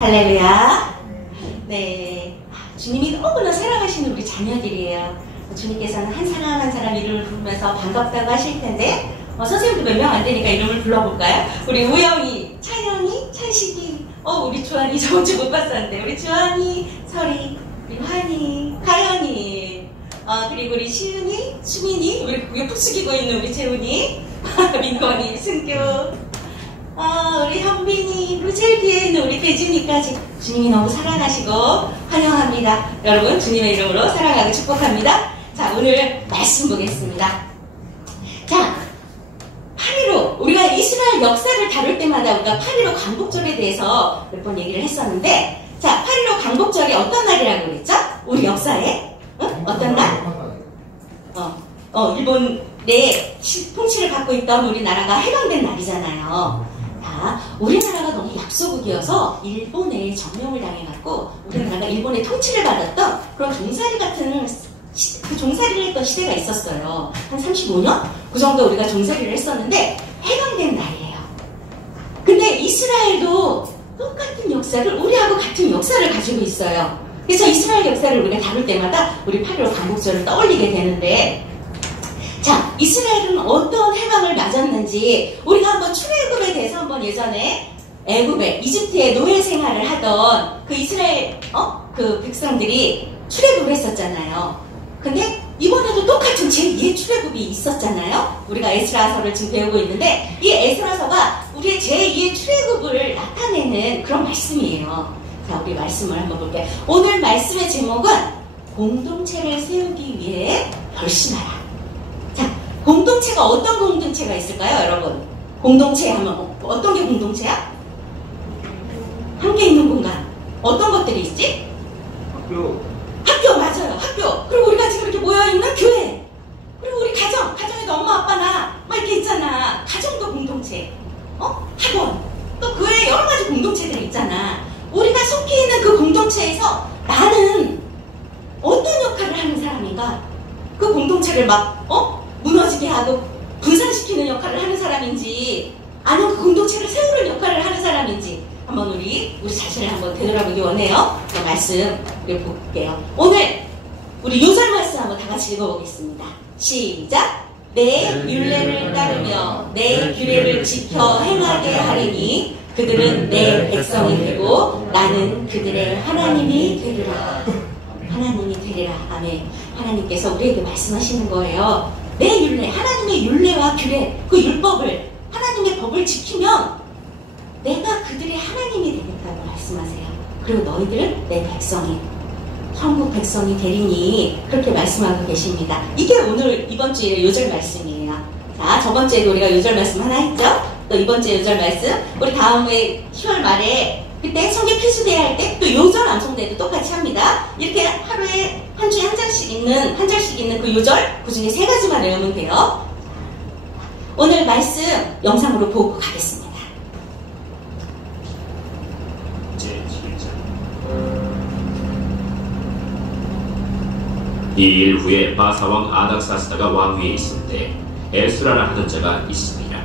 할렐루야. 네, 주님이 너무나 사랑하시는 우리 자녀들이에요. 주님께서는 한 사람 한 사람 이름을 부르면서 반갑다고 하실 텐데 선생님도 몇 명 안 되니까 이름을 불러볼까요? 우리 우영이, 찬영이, 찬식이, 우리 주한이 저번 주 못 봤었는데 우리 주한이, 설이, 우리 환이, 가연이, 그리고 우리 시은이, 수민이, 우리 고개 푹 숙이고 있는 우리 재훈이, 민건이, 승규, 우리 현빈이, 그리고 제일 뒤에 있는 우리 대준이까지 주님이 너무 사랑하시고 환영합니다. 여러분 주님의 이름으로 사랑하고 축복합니다. 자, 오늘 말씀 보겠습니다. 자, 8.15 우리가 이스라엘 역사를 다룰 때마다 우리가 8.15 광복절에 대해서 몇 번 얘기를 했었는데, 자, 8.15 광복절이 어떤 날이라고 그랬죠? 우리 역사에 어떤 날? 일본의 통치를 받고 있던 우리나라가 해방된 날이잖아요. 우리나라가 너무 약소국이어서 일본에 점령을 당해갖고 우리나라가 일본의 통치를 받았던 그런 종살이 같은 그 종살이를 했던 시대가 있었어요. 한 35년? 그 정도 우리가 종살이를 했었는데 해방된 날이에요. 근데 이스라엘도 똑같은 역사를, 우리하고 같은 역사를 가지고 있어요. 그래서 이스라엘 역사를 우리가 다룰 때마다 우리 8.15 광복절을 떠올리게 되는데, 자, 이스라엘은 어떤 해방을 맞았는지 우리가 한번 출애굽에 대해서 한번 예전에 애굽에 이집트에 노예 생활을 하던 그 이스라엘 그 백성들이 출애굽을 했었잖아요. 근데 이번에도 똑같은 제2의 출애굽이 있었잖아요. 우리가 에스라서를 지금 배우고 있는데 이 에스라서가 우리의 제2의 출애굽을 나타내는 그런 말씀이에요. 자, 우리 말씀을 한번 볼게요. 오늘 말씀의 제목은 공동체를 세우기 위해 결심하라. 공동체가 어떤 공동체가 있을까요, 여러분? 공동체 하면 어떤 게 공동체야? 함께 있는 공간. 어떤 것들이 있지? 학교 맞아요. 학교. 그리고 우리가 지금 이렇게 모여있는 교회. 그리고 우리 가정에도 엄마, 아빠, 나 막 이렇게 있잖아. 가정도 공동체. 학원. 또 그 외에 여러 가지 공동체들이 있잖아. 우리가 속해 있는 그 공동체에서 나는 어떤 역할을 하는 사람인가? 그 공동체를 무너지게 하고 분산시키는 역할을 하는 사람인지, 아니면 그 공동체를 세우는 역할을 하는 사람인지 한번 우리 자신을 한번 되돌아보기 원해요. 그 말씀 우리 볼게요. 오늘 우리 요절 말씀 한번 다 같이 읽어보겠습니다. 시작. 내 율례를 따르며 내 규례를 지켜 행하게 하리니 그들은 내 백성이 되고 나는 그들의 하나님이 되리라. 하나님이 되리라. 아멘. 하나님께서 우리에게 말씀하시는 거예요. 내 율례, 하나님의 율례와 규례, 그 율법을, 하나님의 법을 지키면 내가 그들의 하나님이 되겠다고 말씀하세요. 그리고 너희들은 내 백성이, 천국 백성이 되리니 그렇게 말씀하고 계십니다. 이게 오늘 이번 주의 요절 말씀이에요. 자, 저번 주에도 우리가 요절 말씀 하나 했죠? 또 이번 주에 요절 말씀, 우리 다음에 10월 말에 그때 성경 필수대회 할 때 또 요절 암송대도 똑같이 합니다. 이렇게 하루에 한 주에 한 절씩 있는 그 요절, 그 중에 3가지만 외우면 돼요. 오늘 말씀 영상으로 보고 가겠습니다. 이 일 후에 바사왕 아닥사스다가 왕위에 있을 때 에스라라 하던 자가 있습니다.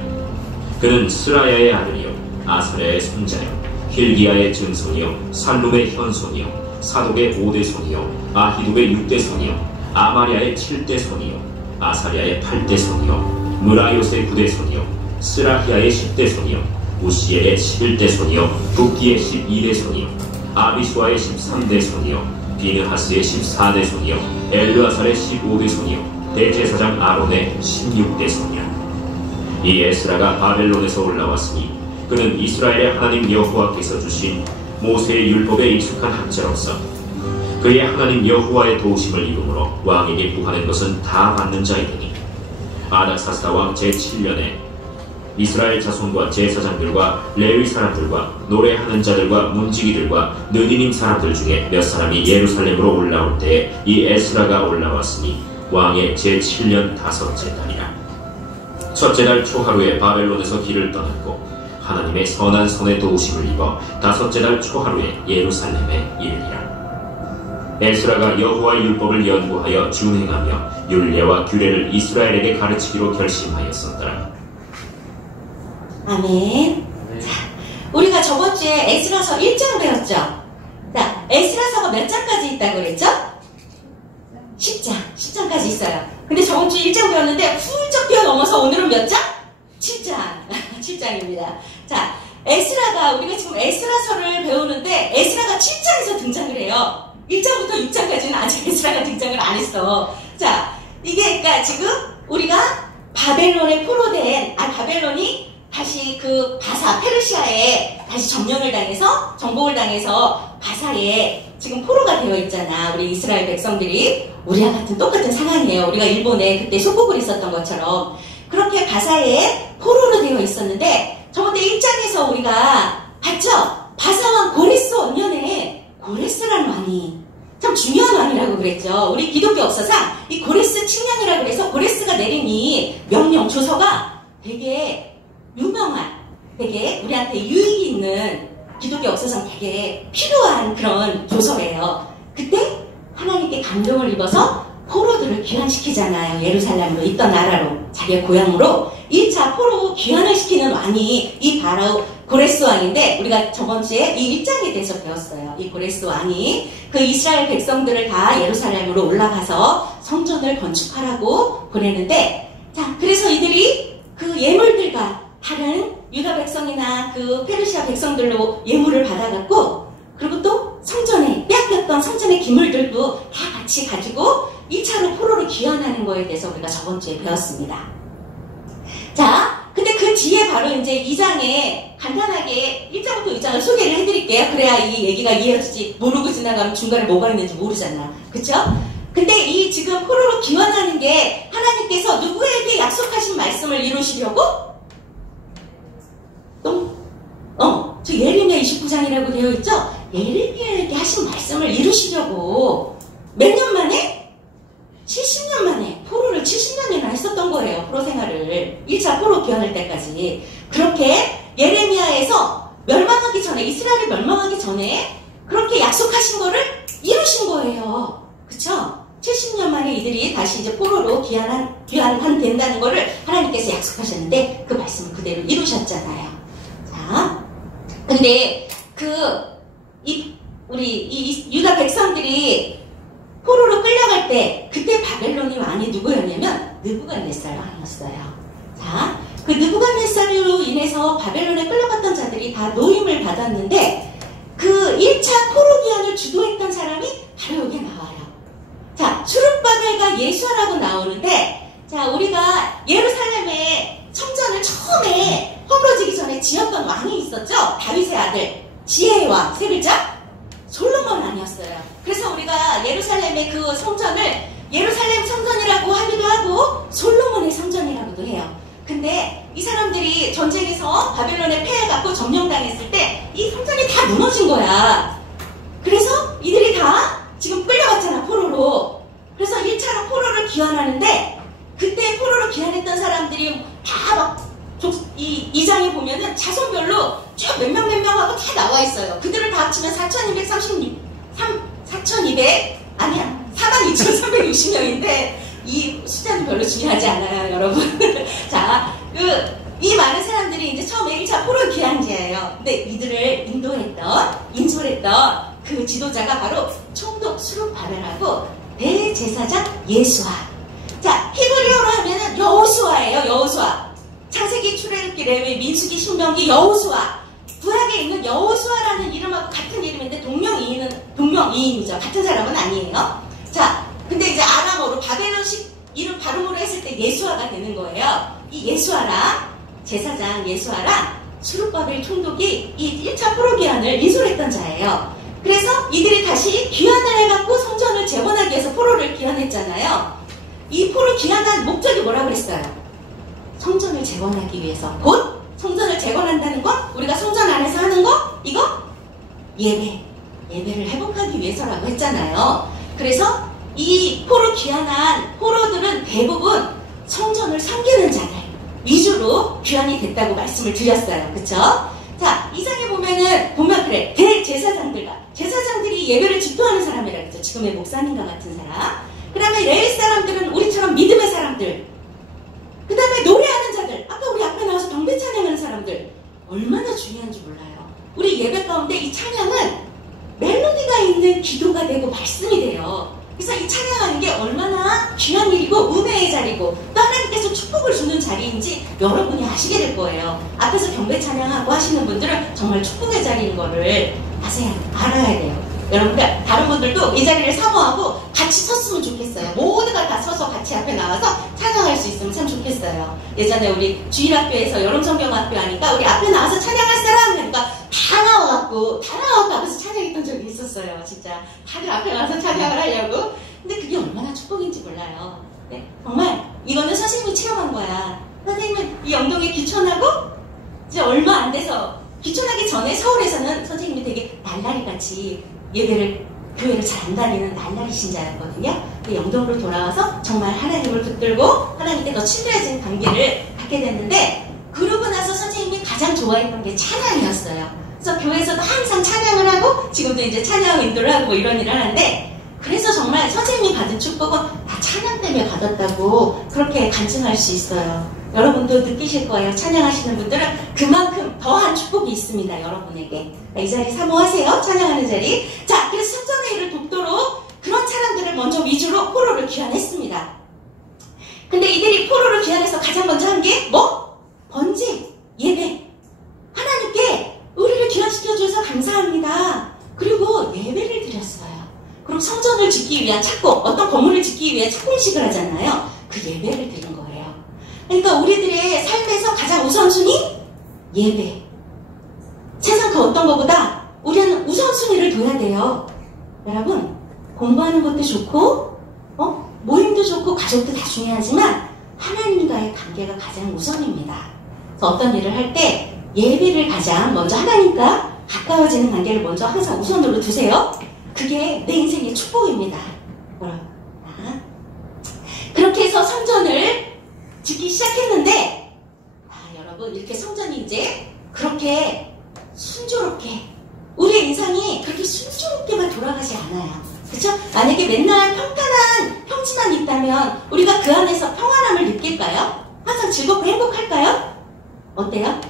그는 스라야의 아들이요 아사랴의 손자요 힐기야의 증손이요 살룸의 현손이요 사독의 5대 손이요 아히둑의 6대 손이요 아마리아의 7대 손이요 아사랴의 8대 손이요 무라요스의 9대 손이요 스라히야의 10대 손이요 우시엘의 11대 손이요 붓기의 12대 손이요 아비수아의 13대 손이요 비느하스의 14대 손이요 엘르아살의 15대 손이요 대제사장 아론의 16대 손이요. 이 에스라가 바벨론에서 올라왔으니 그는 이스라엘의 하나님 여호와께서 주신 모세의 율법에 익숙한 학자로서 그의 하나님 여호와의 도우심을 입음으로 왕에게 구하는 것은 다 받는 자이더니, 아닥사스다 왕 제7년에 이스라엘 자손과 제사장들과 레위 사람들과 노래하는 자들과 문지기들과 느디님 사람들 중에 몇 사람이 예루살렘으로 올라올 때에 이 에스라가 올라왔으니 왕의 제7년 5째 달이라. 첫째 달 초하루에 바벨론에서 길을 떠났고 하나님의 선한 손에 도우심을 입어 5째 달 초하루에 예루살렘에 이르니라. 에스라가 여호와의 율법을 연구하여 준행하며 율례와 규례를 이스라엘에게 가르치기로 결심하였었더라. 아멘. 자, 우리가 저번 주에 에스라서 1장 배웠죠? 자, 에스라서가 몇 장까지 있다고 그랬죠? 10장까지 있어요. 근데 저번 주에 1장 배웠는데 훌쩍 뛰어넘어서 오늘은 몇 장? 7장. 7장입니다. 자, 에스라가, 우리가 지금 에스라서를 배우는데 에스라가 7장에서 등장을 해요. 1장부터 6장까지는 아직 에스라가 등장을 안 했어. 자, 이게 그러니까 지금 우리가 바벨론에 포로된, 바벨론이 다시 그 바사, 페르시아에 다시 점령을 당해서, 정복을 당해서 바사에 지금 포로가 되어 있잖아. 우리 이스라엘 백성들이. 우리와 같은 똑같은 상황이에요. 우리가 일본에 그때 속국을 있었던 것처럼. 그렇게 바사에 포로로 되어 있었는데, 저번에 1장에서 우리가 봤죠? 바사왕 고레스 언년에 고레스라는 왕이 참 중요한 왕이라고 그랬죠. 우리 기독교 역사상 이 고레스 칙령이라고 그래서 고레스가 내린 이 명령 조서가 되게 유명한, 되게 우리한테 유익이 있는, 기독교 역사상 되게 필요한 그런 조서예요. 그때 하나님께 감동을 입어서 포로들을 귀환시키잖아요. 예루살렘으로, 있던 나라로, 자기의 고향으로 1차 포로 귀환을 시키는 왕이 이 바로 고레스 왕인데, 우리가 저번 주에 이 1장에 대해서 배웠어요. 이 고레스 왕이 그 이스라엘 백성들을 다 예루살렘으로 올라가서 성전을 건축하라고 보내는데, 자, 그래서 이들이 그 예물들과 다른 유다 백성이나 그 페르시아 백성들로 예물을 받아갖고, 그리고 또 성전에 빼앗겼던 성전의 기물들도 다 같이 가지고 1차로 포로로 귀환하는 거에 대해서 우리가 저번 주에 배웠습니다. 자, 근데 그 뒤에 바로 이제 2장에 간단하게 1장부터 2장을 소개를 해드릴게요. 그래야 이 얘기가 이어지지. 모르고 지나가면 중간에 뭐가 있는지 모르잖아. 그쵸? 근데 이 지금 포로로 귀환하는 게 하나님께서 누구에게 약속하신 말씀을 이루시려고? 저 예레미야 29장이라고 되어 있죠? 예레미야에게 하신 말씀을 이루시려고 몇 년 만에? 70년 만에 포로를 70년이나 했었던 거예요. 포로 생활을. 1차 포로 귀환할 때까지. 그렇게 예레미야에서 멸망하기 전에, 이스라엘이 멸망하기 전에 그렇게 약속하신 거를 이루신 거예요. 그쵸? 70년 만에 이들이 다시 이제 포로로 귀환 된다는 거를 하나님께서 약속하셨는데 그 말씀을 그대로 이루셨잖아요. 자, 근데 우리 유다 백성들이 포로로 끌려갈 때 그때 바벨론의 왕이 누구였냐면 느부갓네살 왕이었어요. 자, 그 느부갓네살로 인해서 바벨론에 끌려갔던 자들이 다 노임을 받았는데 그 1차 포로 귀환을 주도했던 사람이 바로 여기 나와요. 자, 수룹바벨과 예수아라고 나오는데, 자, 우리가 예루살렘에 성전을 처음에 허물어지기 전에 지었던 왕이 있었죠? 다윗의 아들, 지혜의 왕, 세 글자? 솔로몬 왕이었어요. 그래서 우리가 예루살렘의 그 성전을 예루살렘 성전이라고 하기도 하고 솔로몬의 성전이라고도 해요. 근데 이 사람들이 전쟁에서 바벨론에 패해갖고 점령당했을 때 이 성전이 다 무너진 거야. 그래서 이들이 다 지금 끌려갔잖아, 포로로. 그래서 1차로 포로를 귀환하는데 그때 포로로 귀환했던 사람들이 다 막 이 장에 보면은 자손별로 쭉 몇 명 하고 다 나와 있어요. 그들을 다 합치면 42,360명인데 이 숫자는 별로 중요하지 않아요, 여러분. 자, 이 많은 사람들이 이제 처음에 1차 포로 귀환지예요. 근데 이들을 인솔했던 그 지도자가 바로 총독 수룹바벨하고 대제사장 예수아. 자, 히브리어로 하면은 여호수아예요, 여호수아. 창세기, 출애굽기, 레위, 민수기, 신명기, 여호수아. 구약에 있는 여호수아라는 이름하고 같은 이름인데 동명이인이죠. 같은 사람은 아니에요. 자, 근데 이제 아람어로 바벨론식 이름 발음으로 했을 때 예수아가 되는 거예요. 이 예수아랑 제사장 예수아랑 수룹바벨 총독이 이 1차 포로 귀환을 인솔했던 자예요. 그래서 이들이 다시 귀환을 해갖고 성전을 재건하기 위해서 포로를 귀환했잖아요. 이 포로 귀환한 목적이 뭐라고 그랬어요? 성전을 재건하기 위해서. 곧 성전을 재건한다는 건 우리가 성전 안에서 하는 거? 이거? 예배를 회복하기 위해서라고 했잖아요. 그래서 이 포로 귀환한 포로들은 대부분 성전을 섬기는 자들 위주로 귀환이 됐다고 말씀을 드렸어요. 그쵸? 자, 이 장에 보면 그래. 제사장들이 예배를 집도하는 사람이라 그랬죠. 지금의 목사님과 같은 사람. 그 다음에 레위 사람들은 우리처럼 믿음의 사람들. 그 다음에 노래하는 자들. 아까 우리 앞에 나와서 경배 찬양하는 사람들. 얼마나 중요한지 몰라요. 우리 예배 가운데 이 찬양은 멜로디가 있는 기도가 되고 말씀이 돼요. 그래서 이 찬양하는 게 얼마나 귀한 일이고 은혜의 자리고 또 하나님께서 축복을 주는 자리인지 여러분이 아시게 될 거예요. 앞에서 경배 찬양하고 하시는 분들은 정말 축복의 자리인 거를 알아야 돼요. 여러분들 다른 분들도 이 자리를 사모하고 같이 섰으면 좋겠어요. 모두가 다 서서 같이 앞에 나와서 찬양할 수 있으면 참 좋겠어요. 예전에 우리 주일학교에서 여름성경학교 하니까 우리 앞에 나와서 찬양할 사람 하니까 다 나와갖고 앞에서 찬양했던 적이 있었어요. 진짜 다들 앞에 나와서 찬양을 하려고. 근데 그게 얼마나 축복인지 몰라요. 네, 정말 이거는 선생님이 체험한 거야. 선생님은 이 영동에 귀촌하고 이제 얼마 안 돼서 귀촌하기 전에 서울에서는 선생님이 되게 날라리같이 교회를 잘 안 다니는 날라리 신자였거든요. 근데 영동으로 돌아와서 정말 하나님을 붙들고 하나님께 더 친밀해진 관계를 갖게 됐는데, 그러고 나서 선생님이 가장 좋아했던 게 찬양이었어요. 그래서 교회에서도 항상 찬양을 하고 지금도 이제 찬양 인도를 하고 뭐 이런 일을 하는데, 그래서 정말 선생님이 받은 축복은 다 찬양 때문에 받았다고 그렇게 간증할 수 있어요. 여러분도 느끼실 거예요. 찬양하시는 분들은 그만큼 더한 축복이 있습니다. 여러분에게. 이 자리 사모하세요. 찬양하는 자리. 자, 그래서 성전의 일을 돕도록 그런 사람들을 먼저 위주로 포로를 귀환했습니다. 근데 이들이 포로를 귀환해서 가장 먼저 한 게 뭐? 번제, 예배. 하나님께 우리를 귀환시켜주셔서 감사합니다. 그리고 예배를 드렸어요. 그럼 성전을 짓기 위한 착공, 어떤 건물을 짓기 위해 착공식을 하잖아요. 그 예배를 드린 거예요. 그러니까 우리들의 삶에서 가장 우선순위? 예배. 세상 그 어떤 것보다 우리는 우선순위를 둬야 돼요. 여러분, 공부하는 것도 좋고 모임도 좋고 가족도 다 중요하지만 하나님과의 관계가 가장 우선입니다. 그래서 어떤 일을 할 때 예배를 가장 먼저 하나님과 가까워지는 관계를 먼저 항상 우선으로 두세요. 그게 내 인생의 축복입니다. 그렇게 해서 성전을 짓기 시작했는데, 여러분, 이렇게 성전이 이제 그렇게 순조롭게, 우리의 인생이 그렇게 순조롭게만 돌아가지 않아요. 그쵸? 만약에 맨날 평탄한 평지만 있다면 우리가 그 안에서 평안함을 느낄까요? 항상 즐겁고 행복할까요? 어때요?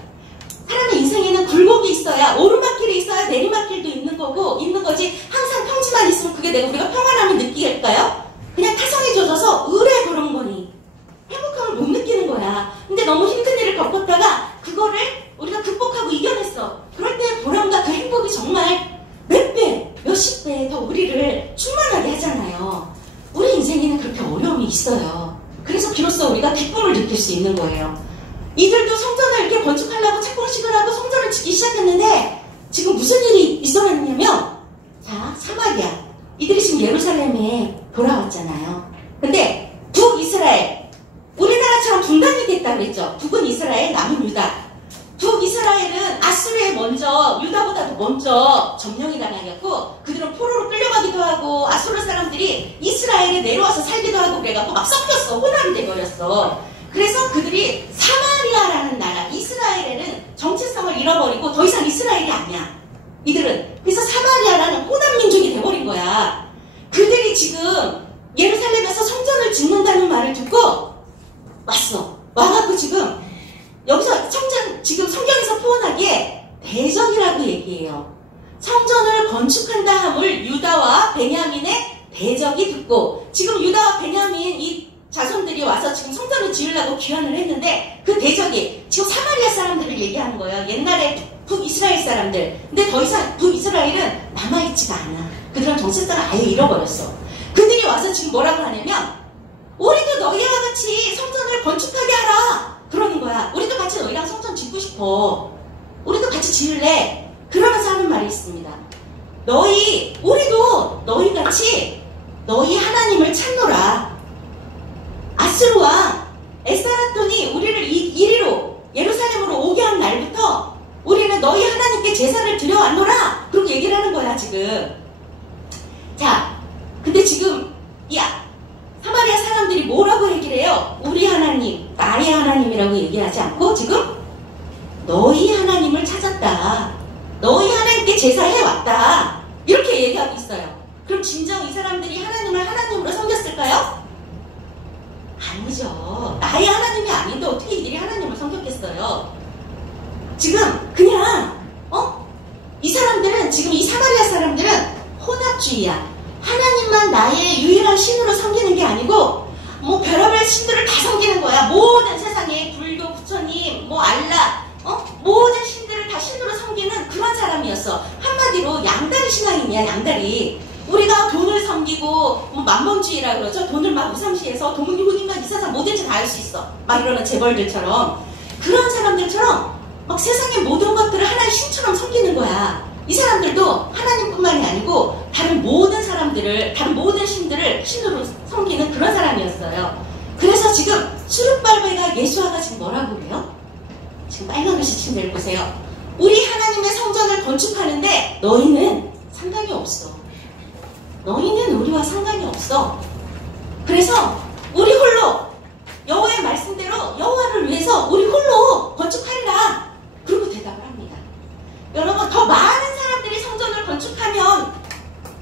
사람의 인생에는 굴곡이 있어야, 오르막길이 있어야 내리막길도 있는 거지, 항상 평지만 있으면 우리가 평안함을 느끼겠까요? 그냥 타성이 젖어서 의뢰 그런 거니 행복함을 못 느끼는 거야. 근데 너무 힘든 일을 겪었다가 그거를 우리가 극복하고 이겨냈어. 그럴 때 보람과 그 행복이 정말 몇 배, 몇십 배 더 우리를 충만하게 하잖아요. 우리 인생에는 그렇게 어려움이 있어요. 그래서 비로소 우리가 기쁨을 느낄 수 있는 거예요. 이들도 성전을 이렇게 건축하려고 착공식을 하고 성전을 짓기 시작했는데 지금 무슨 일이 있었냐면, 자, 사마리아. 이들이 지금 예루살렘에 돌아왔잖아요. 근데 북이스라엘, 우리나라처럼 분단이 됐다고 그랬죠. 북은 이스라엘, 남은 유다. 북이스라엘은 아수르에 먼저, 유다보다도 먼저 점령이 당하였고, 그들은 포로로 끌려가기도 하고, 아수르 사람들이 이스라엘에 내려와서 살기도 하고 그래갖고 막 섞였어. 혼합이 돼버렸어. 그래서 그들이 사마리아라는 나라, 이스라엘에는 정체성을 잃어버리고 더 이상 이스라엘이 아니야. 이들은. 그래서 사마리아라는 혼합민족이 돼버린 거야. 그들이 지금 예루살렘에서 성전을 짓는다는 말을 듣고 왔어. 와갖고 지금 여기서 지금 성경에서 표현하기에 대적이라고 얘기해요. 성전을 건축한다 함을 유다와 베냐민의 대적이 듣고, 지금 유다와 베냐민 이 자손들이 와서 지금 성전을 지으려고 귀환을 했는데, 그 대적이 지금 사마리아 사람들을 얘기하는 거예요. 옛날에 북이스라엘 사람들. 근데 더 이상 북이스라엘은 남아있지가 않아. 그들은 정체성을 아예 잃어버렸어. 그들이 와서 지금 뭐라고 하냐면, 우리도 너희와 같이 성전을 건축하게 하라. 그러는 거야. 우리도 같이 너희랑 성전 짓고 싶어. 우리도 같이 지을래. 그러면서 하는 말이 있습니다. 우리도 너희같이 너희 하나님을 찾노라. 아스루 왕 에스라톤이 우리를 이리로 예루살렘으로 오게 한 날부터 우리는 너희 하나님께 제사를 드려왔노라. 그렇게 얘기를 하는 거야 지금. 자, 근데 지금 사마리아 사람들이 뭐라고 얘기를 해요? 우리 하나님, 나의 하나님이라고 얘기하지 않고 지금 너희 하나님을 찾았다. 너희 하나님께 제사해왔다. 이렇게 얘기하고 있어요. 그럼 진정 이 사람들이 하나님을 하나님으로 섬겼을까요? 아니죠. 나의 하나님이 아닌데 어떻게 이들이 하나님을 섬겼겠어요? 지금 그냥 지금 이 사마리아 사람들은 혼합주의야. 하나님만 나의 유일한 신으로 섬기는 게 아니고 뭐 별의별 신들을 다 섬기는 거야. 모든 세상에 불교, 부처님, 뭐 알라, 모든 신들을 다 신으로 섬기는 그런 사람이었어. 한마디로 양다리 신앙인이야. 양다리. 우리가 돈을 섬기고 뭐 만mon주의라 그러죠. 돈을 막 우상시해서 돈이면 이 세상 뭐든지 다 할 수 있어. 막 이러는 재벌들처럼. 그런 사람들처럼 막 세상의 모든 것들을 하나의 신처럼 섬기는 거야. 이 사람들도 하나님뿐만이 아니고 다른 모든 사람들을, 다른 모든 신들을 신으로 섬기는 그런 사람이었어요. 그래서 지금 수룹발벨과 예수아가 지금 뭐라고 그래요? 지금 빨간 글씨 친 데를 보세요. 우리 하나님의 성전을 건축하는데 너희는 상관이 없어. 너희는 우리와 상관이 없어. 그래서 우리 홀로 여호와의 말씀대로 여호와를 위해서 우리 홀로 건축하리라. 그러고 대답을 합니다. 여러분, 더 많은 사람들이 성전을 건축하면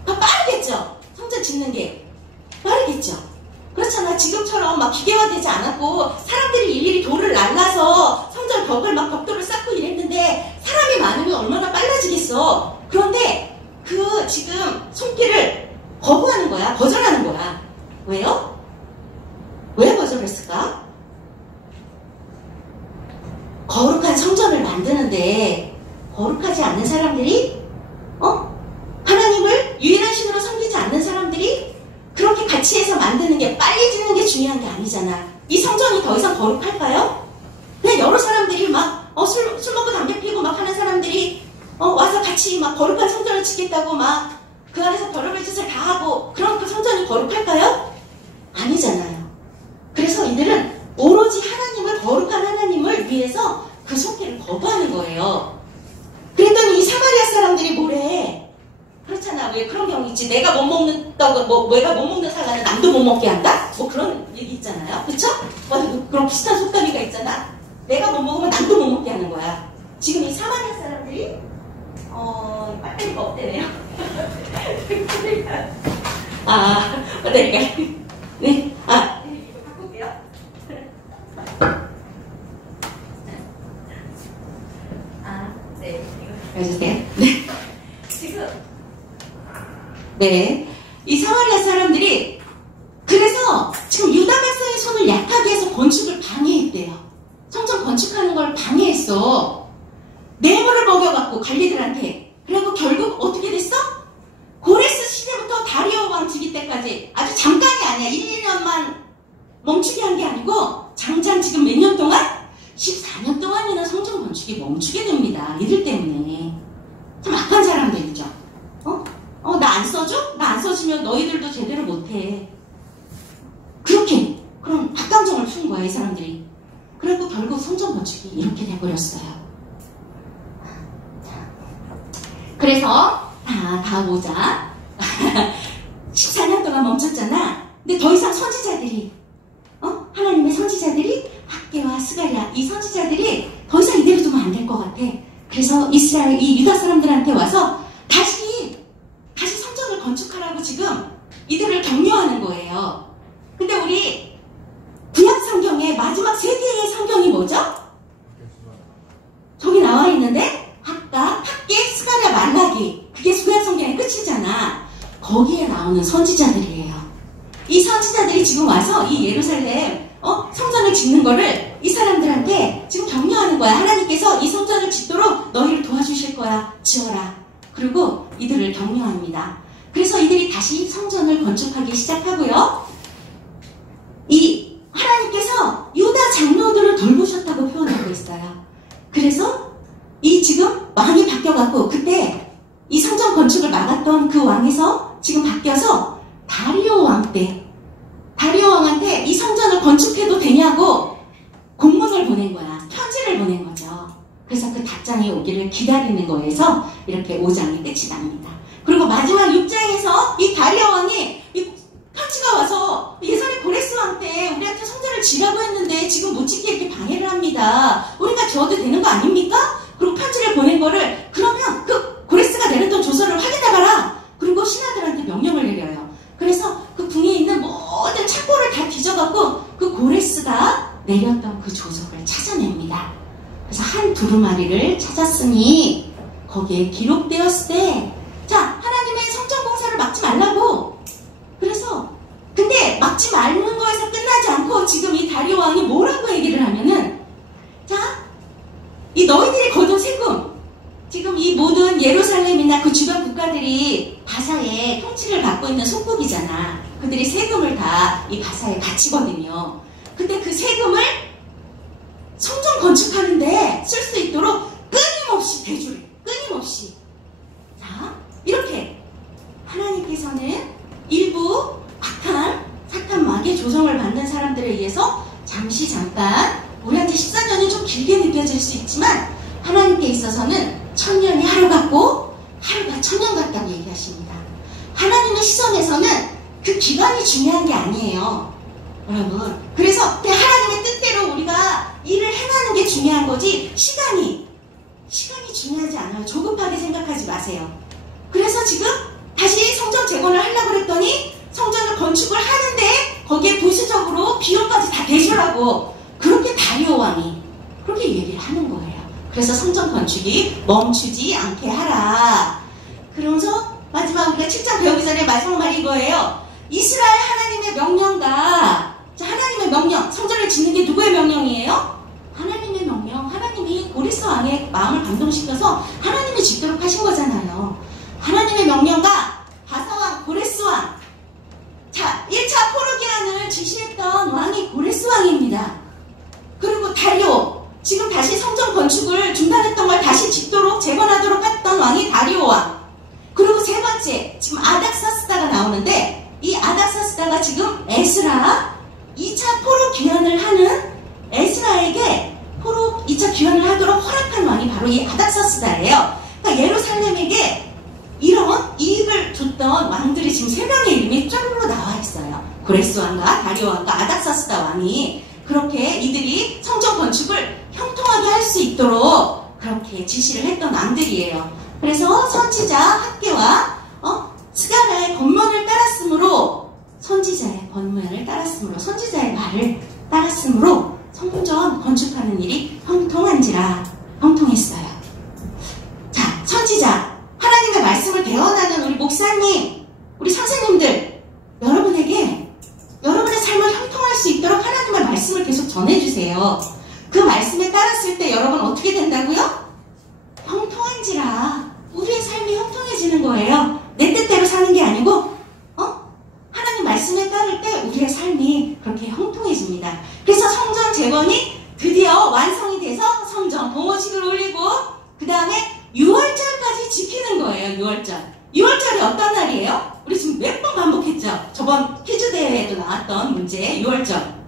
더 빠르겠죠? 성전 짓는 게 빠르겠죠? 그렇잖아. 지금처럼 막 기계화되지 않았고 사람들이 일일이 돌을 날라서 성전 벽을 막 벽돌을 쌓고 이랬는데 사람이 많으면 얼마나 빨라지겠어. 그런데 그 지금 손길을 거부하는 거야. 거절하는 거야. 왜요? 왜 거절했을까? 거룩한 성전을 만드는데 거룩하지 않는 사람들이 하나님을 유일한 신으로 섬기지 않는 사람들이 그렇게 같이 해서 만드는 게 빨리 짓는 게 중요한 게 아니잖아. 이 성전이 더 이상 거룩할까요? 그냥 여러 사람들이 막 술 먹고 담배 피우고 막 하는 사람들이 와서 같이 막 거룩한 성전을 짓겠다고 막 그 안에서 별의별 짓을 다 하고 그럼 그 성전이 거룩할까요? 아니잖아요. 그래서 이들은 오로지 하나님을, 거룩한 하나님을 위해서 그 손길을 거부하는 거예요. 그랬더니 이 사마리아 사람들이 뭐래? 그렇잖아. 왜 그런 경우 있지. 내가 못 먹는 떡, 내가 못 먹는 사과는 남도 못 먹게 한다? 뭐 그런 얘기 있잖아요. 그쵸? 그런 비슷한 속담이가 있잖아. 내가 못 먹으면 남도 못 먹게 하는 거야. 지금 이 사마리아 사람들이 배터리가 없대네요. 배터리가 네. 이거 바꿀게요. 네. 이거 해주세요. 네. 네. 이 사마리아 사람들이 그래서 지금 유다 백성의 손을 약하게 해서 건축을 방해했대요. 성전 건축하는 걸 방해했어. 뇌물을 먹여갖고 관리들한테. 그리고 결국 어떻게 됐어? 고레스 시대부터 다리오 왕 즉위 때까지 아주 잠깐이 아니야. 1, 2년만 멈추게 한 게 아니고 장장 지금 몇 년 동안? 14년 동안이나 성전 건축이 멈추게 됩니다. 이들 때문에. 참 악한 사람들이죠. 나 안 써줘? 나 안 써주면 너희들도 제대로 못해. 그렇게 그런 악감정을 푼 거야, 이 사람들이. 그래고 결국 성전 건축이 이렇게 돼버렸어요. 그래서 다 보자. 14년 동안 멈췄잖아. 근데 더 이상 선지자들이 하나님의 선지자들이 학개와 스가랴, 이 선지자들이 더 이상 이대로 두면 안 될 것 같아. 그래서 이스라엘, 이 유다 사람들한테 와서 다시 성전을 건축하라고 지금 이들을 격려하는 거예요. 근데 우리 구약 성경의 마지막 세 개의 성경이 뭐죠? 저기 나와 있는데 학개, 스가랴, 말라기. 그게 구약 성경의 끝이잖아. 거기에 나오는 선지자들이에요. 이 선지자들이 지금 와서 이 예루살렘 성전을 짓는 거를 이 사람들한테 지금 격려하는 거야. 하나님께서 이 성전을 짓도록 너희를 도와주실 거야. 지어라. 그리고 이들을 격려합니다. 그래서 이들이 다시 성전을 건축하기 시작하고요. 이 하나님께서 유다 장로들을 돌보셨다고 표현하고 있어요. 그래서 이 지금 왕이 바뀌어갖고 그때 이 성전 건축을 막았던 그 왕에서 지금 바뀌어서 다리오 왕 때 다리오 왕한테 이 성전을 건축해도 되냐고 공문을 보낸 거야. 편지를 보낸 거죠. 그래서 그 답장이 오기를 기다리는 거에서 이렇게 5장이 끝이 납니다. 그리고 마지막 6장에서 이 다리오 왕이 이 편지가 와서 예전에 고레스 왕 때 우리한테 성전을 지라고 했는데 지금 못 짓게 이렇게 방해를 합니다. 우리가 지어도 되는 거 아닙니까? 그리고 편지를 보낸 거를 그러면 그 고레스가 내렸던 조서를 확인해봐라. 그리고 신하들한테 명령을 내려요. 그래서 그 궁에 있는 모든 창고를 다 뒤져갖고 그 고레스가 내렸던 그 조서를 찾아냅니다. 그래서 한 두루마리를 찾았으니 거기에 기록되었을 때, 자, 하나님의 성전 공사를 막지 말라고. 그래서 근데 막지 말는 거에서 끝나지 않고 지금 이 다리오 왕이 뭐라고 얘기를 하면은, 자, 이 너희들이 거둔 세금, 지금 이 모든 예루살렘이나 그 주변 국가들이 바사의 통치를 받고 있는 속국이잖아. 그들이 세금을 다 이 바사에 바치거든요. 근데 그 세금을 성전 건축하는데 쓸 수 있도록 끊임없이 대주래. 끊임없이. 자, 이렇게 하나님께서는 일부 악한 사탄 마귀의 조성을 받는 사람들에 의해서 잠깐 우리한테 14년이 좀 길게 느껴질 수 있지만 하나님께 있어서는 1000년이 하루 같고 하루가 1000년 같다고 얘기하십니다. 하나님의 시선에서는 그 기간이 중요한 게 아니에요. 여러분, 그래서 그냥 하나님의 뜻대로 우리가 일을 행하는 게 중요한 거지 시간이 중요하지 않아요. 조급하게 생각하지 마세요. 그래서 지금 다시 성전 재건을 하려고 그랬더니 성전을 건축을 하는데 거기에 부수적으로 비용까지 다 대주라고 그렇게 다리오 왕이 그렇게 얘기를 하는 거예요. 그래서 성전 건축이 멈추지 않게 하라. 그러면서 마지막 우리가 7장 배우기 전에 마지막 말이 이거예요. 이스라엘 하나님의 명령과, 자, 하나님의 명령, 성전을 짓는 게 누구의 명령이에요? 하나님의 명령. 하나님이 고레스 왕의 마음을 감동시켜서 하나님이 짓도록 하신 거잖아요. 하나님의 명령과 바사왕, 고레스 왕. 자, 1차 포르기안을 지시했던 왕이 고레스 왕입니다. 그리고 다리오, 지금 다시 성전 건축을 중단했던 걸 다시 짓도록 재건하도록 했던 왕이 다리오 왕. 그리고 세 번째, 지금 아닥사스다가 나오는데 이 아닥사스다가 지금 에스라 2차 포로 귀환을 하는 에스라에게 포로 2차 귀환을 하도록 허락한 왕이 바로 이 아닥사스다예요. 그러니까 예루살렘에게 이런 이익을 줬던 왕들이 지금 3명의 이름이 쫙로 나와 있어요. 고레스 왕과 다리오 왕과 아닥사스다 왕이 그렇게 이들이 성전 건축을 형통하게 할 수 있도록 그렇게 지시를 했던 왕들이에요. 그래서 선지자 학계와 스가랴의 권면을 따랐으므로, 선지자의 권면을 따랐으므로, 선지자의 말을 따랐으므로 성전 건축하는 일이 형통한지라. 형통했어요. 자, 선지자, 하나님의 말씀을 대언하는 우리 목사님, 우리 선생님들, 여러분에게 여러분의 삶을 형통할 수 있도록 하나님의 말씀을 계속 전해주세요. 그 말씀에 따랐을 때 여러분 어떻게 된다고요? 형통한지라. 우리의 삶이 형통해지는 거예요. 내 뜻대로 사는 게 아니고 하나님 말씀에 따를 때 우리의 삶이 그렇게 형통해집니다. 그래서 성전 재건이 드디어 완성이 돼서 성전 봉헌식을 올리고 그 다음에 6월절까지 지키는 거예요. 6월절이 어떤 날이에요? 우리 지금 몇 번 반복했죠? 저번 퀴즈 대회에도 나왔던 문제 6월절.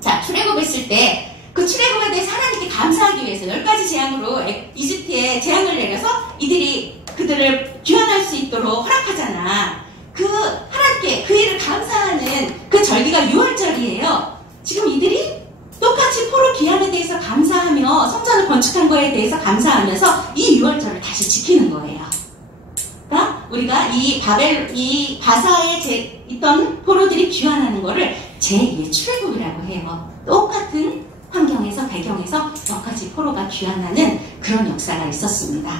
자, 출애굽했을 때 그 출애굽에 대해서 하나님께 감사하기 위해서 10가지 재앙으로 이집트에 재앙을 내려서 이들이 그들을 귀환할 수 있도록 허락하잖아. 그 하나님께 그 일을 감사하는 그 절기가 6월절이에요. 지금 이들이 똑같이 포로 귀환에 대해서 감사하며 성전을 건축한 거에 대해서 감사하면서 이 6월절을 다시 지키는 거예요. 그러니까 우리가 이 바사에 있던 포로들이 귀환하는 거를 제2의 출애굽이라고 해요. 똑같은 환경에서 배경에서 몇 가지 포로가 귀환하는 그런 역사가 있었습니다.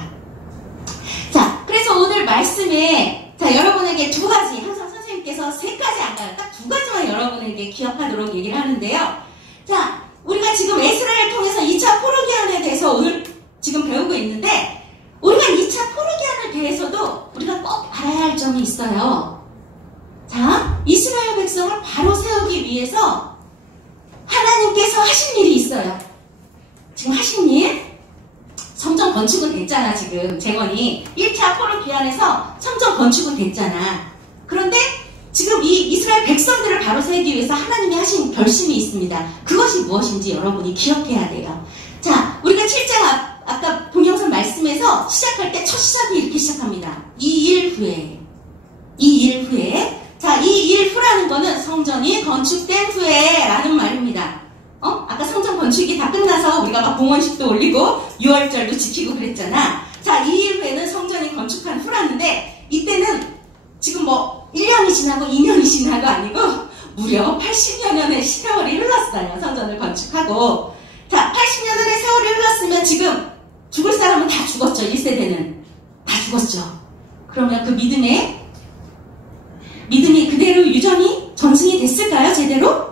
자, 그래서 오늘 말씀에 자, 여러분에게 2가지, 항상 선생님께서 3가지 안 가요. 딱 2가지만 여러분에게 기억하도록 얘기를 하는데요. 자, 우리가 지금 에스라를 통해서 2차 포로기환에 대해서 오늘 지금 배우고 있는데 우리가 2차 포로기환에 대해서도 우리가 꼭 알아야 할 점이 있어요. 자, 이스라엘 백성을 바로 세우기 위해서 하나님께서 하신 일이 있어요. 지금 하신 일? 성전 건축은 됐잖아. 지금 재건이 1차 포로 귀환에서 성전 건축은 됐잖아. 그런데 지금 이 이스라엘 백성들을 바로 세우기 위해서 하나님이 하신 결심이 있습니다. 그것이 무엇인지 여러분이 기억해야 돼요. 자, 우리가 7장 아까 동영상 말씀에서 시작할 때 첫 시작이 이렇게 시작합니다. 이 일 후에 자, 이 일 후라는 거는 성전이 건축된 후에 라는 말입니다. 아까 성전 건축이 다 끝나서 우리가 막 봉헌식도 올리고 6월절도 지키고 그랬잖아. 자, 이 일 후에는 성전이 건축한 후라는데 이때는 지금 뭐 1년이 지나고 2년이 지나고 아니고 무려 80여 년의 세월이 흘렀어요. 성전을 건축하고. 자, 80여 년의 세월이 흘렀으면 지금 죽을 사람은 다 죽었죠. 1세대는 다 죽었죠. 그러면 그 믿음이 그대로 유전이 전승이 됐을까요? 제대로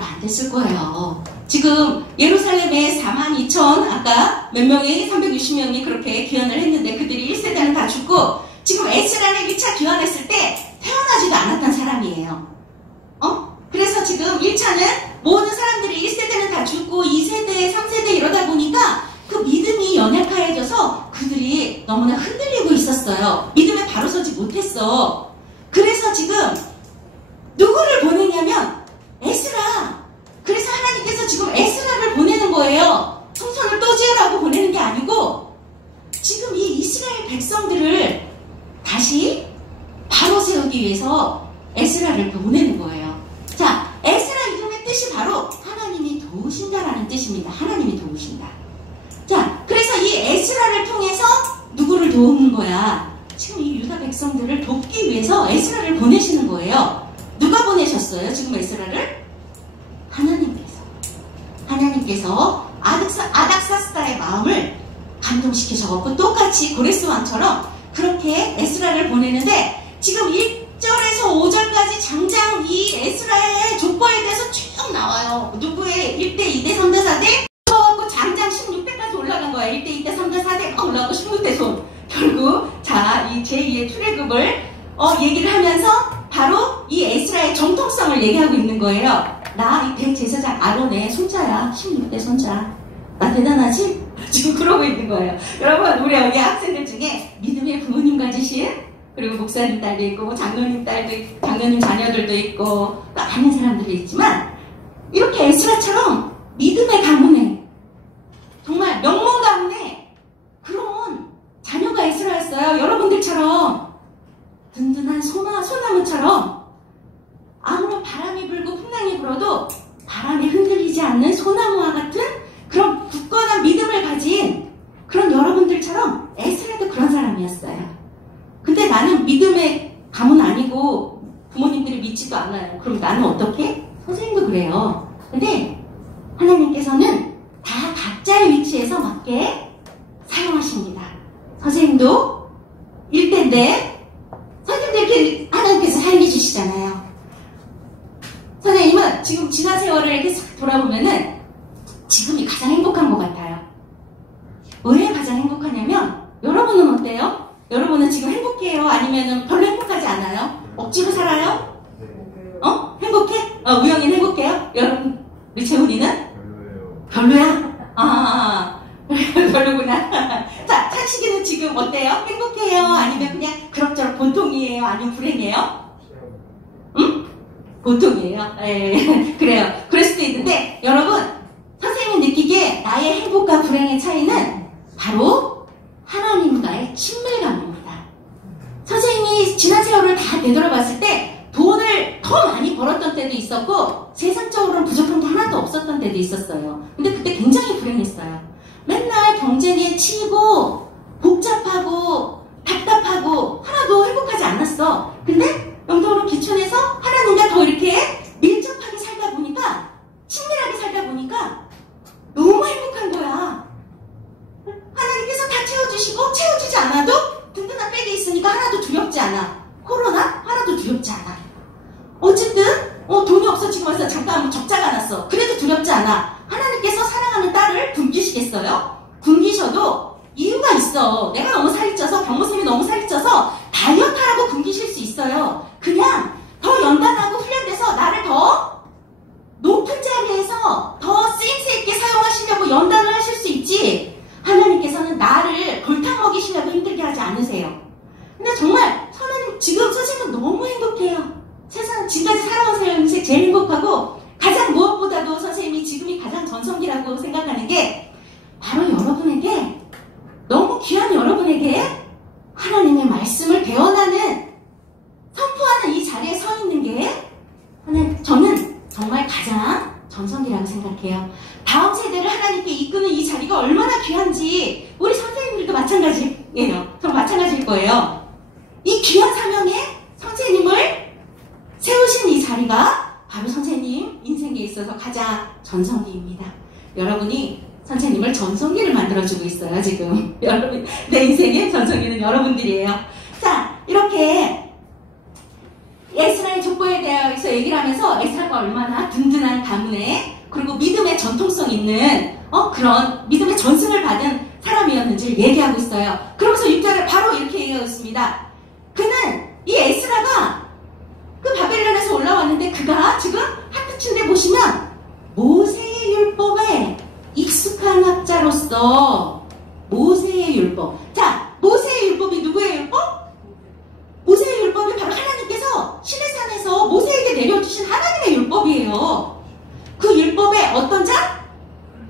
안 됐을 거예요. 지금 예루살렘에 42,000 아까 몇 명이 360명이 그렇게 귀환을 했는데 그들이 1세대는 다 죽고 지금 에스라를 1차 귀환했을 때 태어나지도 않았던 사람이에요. 그래서 지금 1차는 모든 사람들이 1세대는 다 죽고 2세대, 3세대 이러다 보니까 그 믿음이 연약해져서 그들이 너무나 흔들리고 있었어요. 믿음에 바로 서지 못했어. 그래서 지금 누구를 보내냐면 에스라. 그래서 하나님께서 지금 에스라를 보내는 거예요. 성전을 또 지으라고 보내는 게 아니고 지금 이 이스라엘 백성들을 다시 바로 세우기 위해서 에스라를 보내는 거예요. 자, 에스라 이름의 뜻이 바로 하나님이 도우신다라는 뜻입니다. 하나님이 도우신다. 자, 그래서 이 에스라를 통해서 누구를 도우는 거야? 지금 이 유다 백성들을 돕기 위해서 에스라를 보내시는 거예요. 누가 보내셨어요? 지금 에스라를? 하나님께서 아닥사스다의 마음을 감동시키셔갖고 똑같이 고레스 왕처럼 그렇게 에스라를 보내는데 지금 1절에서 5절까지 장장 이 에스라의 족보에 대해서 쭉 나와요. 누구의 1대, 2대, 3대, 4대 그래갖고 장장 16대까지 올라간 거야. 1대, 2대, 3대, 4대가 올라가고 16대 손. 결국 자, 이 제2의 출애굽을 얘기를 하면서 바로 이 에스라의 정통성을 얘기하고 있는 거예요. 나 이 대제사장 아론의 손자야. 16대 손자. 나 대단하지? 지금 그러고 있는 거예요. 여러분, 우리 여기 학생들 중에 믿음의 부모님 가지신 그리고 목사님 딸도 있고 장로님 딸도 있고 장로님 자녀들도 있고 많은 사람들이 있지만 이렇게 에스라처럼 믿음의 가문에 정말 명문 가문에 그런 자녀가 에스라였어요. 여러분들처럼 든든한 소나무처럼 아무런 바람이 불고 풍랑이 불어도 바람에 흔들리지 않는 소나무와 같은 그런 굳건한 믿음을 가진 그런 여러분들처럼 에스라도 그런 사람이었어요. 근데 나는 믿음의 가문 아니고 부모님들이 믿지도 않아요. 그럼 나는 어떻게? 선생님도 그래요. 근데 하나님께서는 다 각자의 위치에서 맞게 사용하십니다. 선생님도 1대인데 선생님들 하나님께서 사용해 주시잖아요. 선생님은 지금 지난 세월을 이렇게 싹 돌아보면은 지금이 가장 행복한 것 같아요. 왜 가장 행복하냐면 여러분은 어때요? 여러분은 지금 행복해요? 아니면 별로 행복하지 않아요? 억지로 살아요? 행복해? 우영이는 행복해요? 여러분, 우리 재훈이는? 별로야? 별로구나. 자, 찬식이는 지금 어때요? 행복해요? 아니면 그냥 그럭저럭 보통이에요? 아니면 불행해요? 응? 보통이에요. 네. 그래요. 그럴 수도 있는데, 여러분, 선생님이 느끼기에 나의 행복과 불행의 차이는 바로 하나님과의 친밀감입니다. 선생님이 지난 세월을 다 되돌아봤을 때 돈을 더 많이 벌었던 때도 있었고 세상적으로는 부족한 게 하나도 없었던 때도 있었어요. 근데 그때 굉장히 불행했어요. 맨날 경쟁에 치이고 복잡하고 답답하고 하나도 행복하지 않았어. 근데 영적으로 기촌에서 하나님과 더 이렇게 밀접하게 살다 보니까 친밀하게 살다 보니까 너무 행복한 거야. 하나님께서 다 채워주시고 채워주지 않아도 든든한 백이 있으니까 하나도 두렵지 않아. 코로나? 하나도 두렵지 않아. 어쨌든 돈이 없어지고 와서 잠깐 적자가 났어. 그래도 두렵지 않아. 하나님께서 사랑하는 딸을 굶기시겠어요? 굶기셔도 이유가 있어. 내가 너무 살이 쪄서 병모쌤이 너무 살이 쪄서 다이어트하라고 굶기실 수 있어요. 그냥 더 연단하고 훈련돼서 나를 더 높은 자리에서 더 쓰임새 있게 사용하시려고 연단을 하실 수 있지. 하나님께서는 나를 골탕 먹이시려고 힘들게 하지 않으세요. 근데 정말 저는 지금 선생님은 너무 행복해요. 세상 지금까지 살아온 삶이 제일 행복하고 가장 무엇보다도 선생님이 지금이 가장 전성기라고 생각하는 게 바로 여러분에게 너무 귀한 여러분에게 하나님의 말씀을 배워나는 선포하는 이 자리에 서 있는 게 저는 정말 가장 전성기라고 생각해요. 다음 세대를 하나님께 이끄는 이 자리가 얼마나 귀한지 우리 선생님들도 마찬가지예요. 저는 마찬가지일 거예요. 이 귀한 사명에 선생님을 세우신 이 자리가 바로 선생님 인생에 있어서 가장 전성기입니다. 여러분이 선생님을 전성기를 만들어주고 있어요, 지금. 여러분, 내 인생의 전성기는 여러분들이에요. 자, 이렇게 에스라의 족보에 대해서 얘기를 하면서 에스라가 얼마나 든든한 가문에 그리고 믿음의 전통성 있는 그런 믿음의 전승을 받은 사람이었는지를 얘기하고 있어요. 그러면서 6절에 바로 이렇게 얘기하였습니다. 그는 이 에스라가 그 바벨론에서 올라왔는데 그가 지금 하트친데 보시면 모세의 율법에 익숙한 학자로서 모세의 율법. 자, 모세의 율법이 누구의 율법? 모세의 율법이 바로 하나님께서 시내산에서 모세에게 내려주신 하나님의 율법이에요. 그 율법에 어떤 자?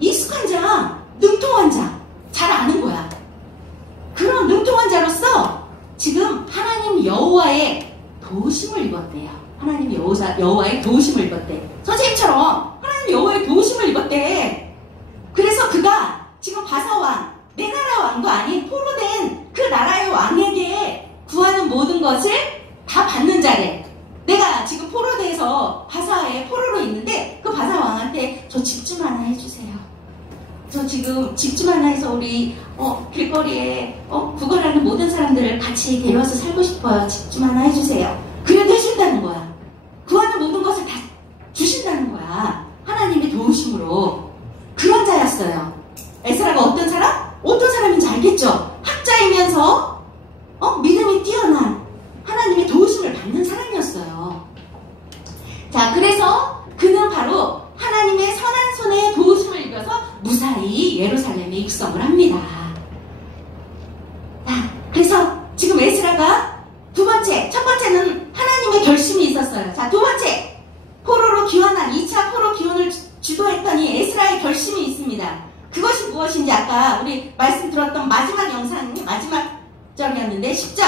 익숙한 자, 능통한 자, 잘 아는 거야. 그런 능통한 자로서 지금 하나님 여호와의 도우심을 입었대요. 하나님 여호와의 도우심을 입었대. 선생님처럼 하나님 여호와의 도우심을 입었대. 그래서 그가 지금 바사왕, 내 나라 왕도 아닌 포로된 그 나라의 왕에게 구하는 모든 것을 다 받는 자래. 내가 지금 포로돼서 바사의 포로로 있는데 그 바사 왕한테 저 집 좀 하나 해주세요. 저 지금 집 좀 하나 해서 우리 길거리에 구걸하는 모든 사람들을 같이 데려와서 살고 싶어요. 집 좀 하나 해주세요. 그래도 해준다는 거야. 구하는 모든 것을 다 주신다는 거야. 하나님의 도우심으로. 그런 자였어요. 에스라가 어떤 사람? 어떤 사람인지 알겠죠? 학자이면서 믿음이 뛰어난 하나님의 도우심을 받는 사람이었어요. 자, 그래서 그는 바로 하나님의 선한 손에 도우심을 입어서 무사히 예루살렘에 입성을 합니다. 자, 그래서 지금 에스라가 첫 번째는 하나님의 결심이 있었어요. 자, 두 번째, 포로로 귀환한 2차 포로 귀환을 주도했던 이 에스라의 결심이 있습니다. 그것이 무엇인지 아까 우리 말씀 들었던 마지막 영상이 마지막 절이었는데 10절.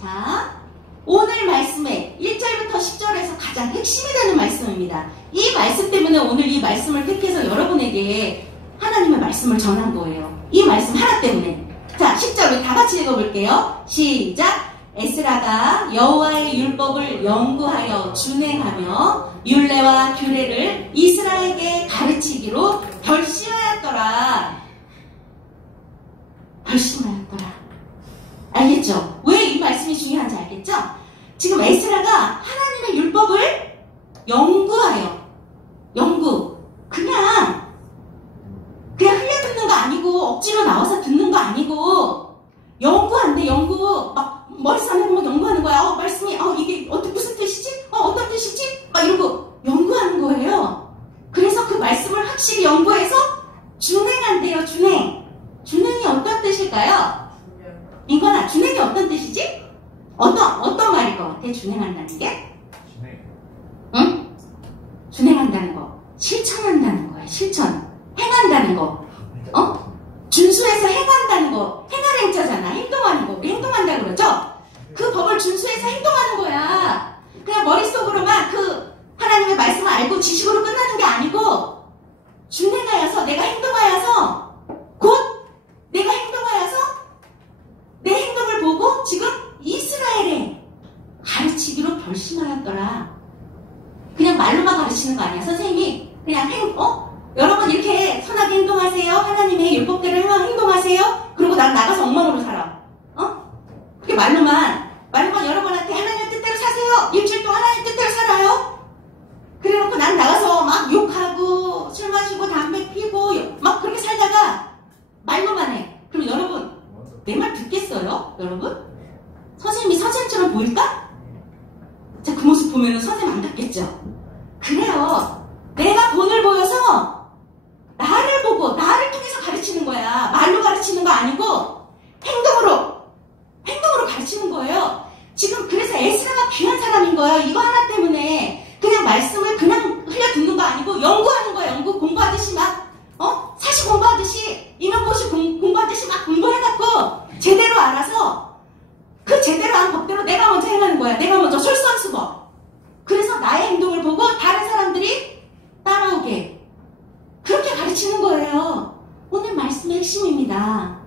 자, 오늘 말씀에 1절부터 10절에서 가장 핵심이 되는 말씀입니다. 이 말씀 때문에 오늘 이 말씀을 택해서 여러분에게 하나님의 말씀을 전한 거예요. 이 말씀 하나 때문에. 자, 10절 우리 다 같이 읽어볼게요. 시작. 에스라가 여호와의 율법을 연구하여 준행하며 율례와 규례를 이스라엘에게 가르치기로 결심하였더라. 결심하였더라. 알겠죠? 왜 이 말씀이 중요한지 알겠죠? 지금 에스라가 하나님의 율법을 연구하여 그냥 흘려 듣는 거 아니고 억지로 나와서 듣는 거 아니고 연구한대. 막 머릿속에 막 연구하는 거야. 말씀이 이게 무슨 뜻이지? 어떤 뜻이지? 막 이러고 연구하는 거예요. 그래서 그 말씀을 확실히 연구해서 준행한대요. 준행이 어떤 뜻일까요? 민건아, 준행이 어떤 뜻이지? 어떤 말일 것 같아? 준행한다는 게? 응? 준행한다는 거. 실천한다는 거야. 실천. 행한다는 거. 준수해서 행한다는 거. 행할 행자잖아. 행동하는 거. 우리 행동한다 그러죠? 그 법을 준수해서 행동하는 거야. 그냥 머릿속으로만 그 하나님의 말씀을 알고 지식으로 끝나는 게 아니고 준행하여서 내가 행동하여서 곧 내가 행동하여서 내 행동을 보고 지금 이스라엘에 가르치기로 결심하였더라. 그냥 말로만 가르치는 거 아니야. 선생님이 그냥 여러분 이렇게 선하게 행동하세요. 하나님의 율법대로 행동하세요. 그리고 난 나가서 엉망으로 살아. 그게 말로만 여러분한테 하나님의 뜻대로 사세요. 일주일 동안 하나님의 뜻대로 살아요. 그래놓고 난 나가서 막 욕하고 술 마시고 담배 피고 막 그렇게 살다가 말로만 해. 그럼 여러분 내 말 듣겠어요? 여러분? 선생님이 선생님처럼 보일까? 자, 그 모습 보면 선생님 안 듣겠죠? 그래요. 내가 본을 보여서 나를 보고 나를 통해서 가르치는 거야. 말로 가르치는 거 아니고 행동으로 가르치는 거예요. 지금 그래서 에스라가 귀한 사람인 거예요. 이거 하나 때문에 그냥 말씀을 그냥 흘려 듣는 거 아니고 연구하는 거야. 공부하듯이 막 사시 공부하듯이 임용고시 공부하듯이 막 공부해갖고 제대로 알아서 그 제대로 한 법대로 내가 먼저 행하는 거야. 내가 먼저 솔선수범. 그래서 나의 행동을 보고 다른 사람들이 따라오게 그렇게 가르치는 거예요. 오늘 말씀의 핵심입니다.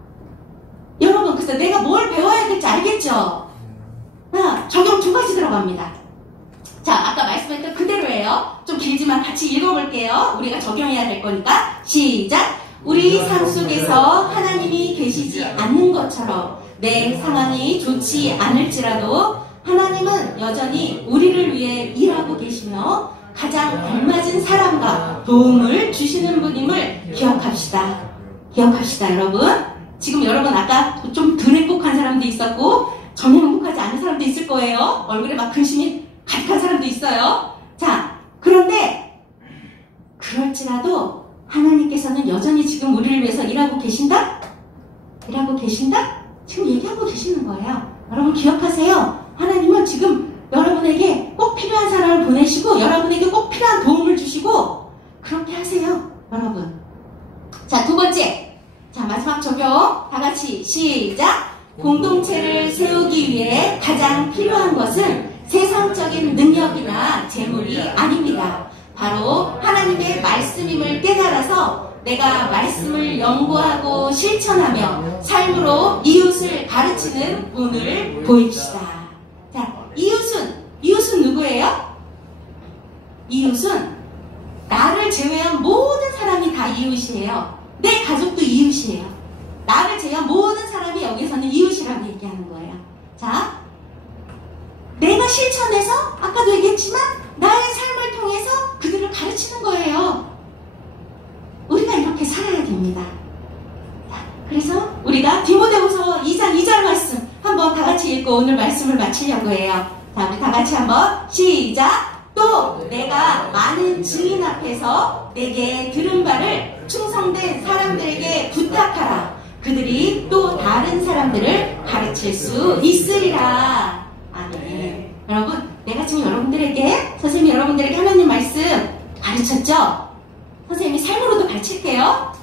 여러분, 그래서 내가 뭘 배워야 될지 알겠죠? 적용 2가지 들어갑니다. 자, 아까 말씀했던 그대로예요. 좀 길지만 같이 읽어볼게요. 우리가 적용해야 될 거니까. 시작! 우리 삶 속에서 하나님이 계시지 않는 것처럼 내 상황이 좋지 않을지라도 하나님은 여전히 우리를 위해 일하고 계시며 가장 알맞은 사람과 도움을 주시는 분임을 기억합시다. 기억합시다, 여러분. 지금 여러분 아까 좀 덜 행복한 사람도 있었고 전혀 행복하지 않은 사람도 있을 거예요. 얼굴에 막 근심이 가득한 사람도 있어요. 자, 그런데 그럴지라도 하나님께서는 여전히 지금 우리를 위해서 일하고 계신다? 일하고 계신다? 지금 얘기하고 계시는 거예요. 여러분 기억하세요. 하나님은 지금 여러분에게 꼭 필요한 사람을 보내시고 여러분에게 꼭 필요한 도움을 주시고 그렇게 하세요. 여러분. 자, 두 번째. 자, 마지막 적용. 다 같이 시작. 공동체를 세우기 위해 가장 필요한 것은 세상적인 능력이나 재물이 아닙니다. 바로 하나님의 말씀임을 깨달아서 내가 말씀을 연구하고 실천하며 삶으로 이웃을 가르치는 운을 보입시다. 자, 이웃은 누구예요? 이웃은 나를 제외한 모든 사람이 다 이웃이에요. 내 가족도 이웃이에요. 나를 제외한 모든 사람이 여기서는 이웃이라고 얘기하는 거예요. 자, 내가 실천해서 아까도 얘기했지만 나의 삶을 통해서 그들을 가르치는 거예요. 우리가 이렇게 살아야 됩니다. 자, 그래서 우리가 디모데후서 2장 2절 말씀 한번 다 같이 읽고 오늘 말씀을 마치려고 해요. 자, 우리 다 같이 한번 시작. 또 내가 많은 증인 앞에서 내게 들은 바를 충성된 사람들에게 부탁하라. 그들이 또 다른 사람들을 가르칠 수 있으리라. 아멘. 여러분, 내가 지금 여러분들에게, 선생님이 여러분들에게 하나님 말씀 가르쳤죠? 선생님이 삶으로도 가르칠게요.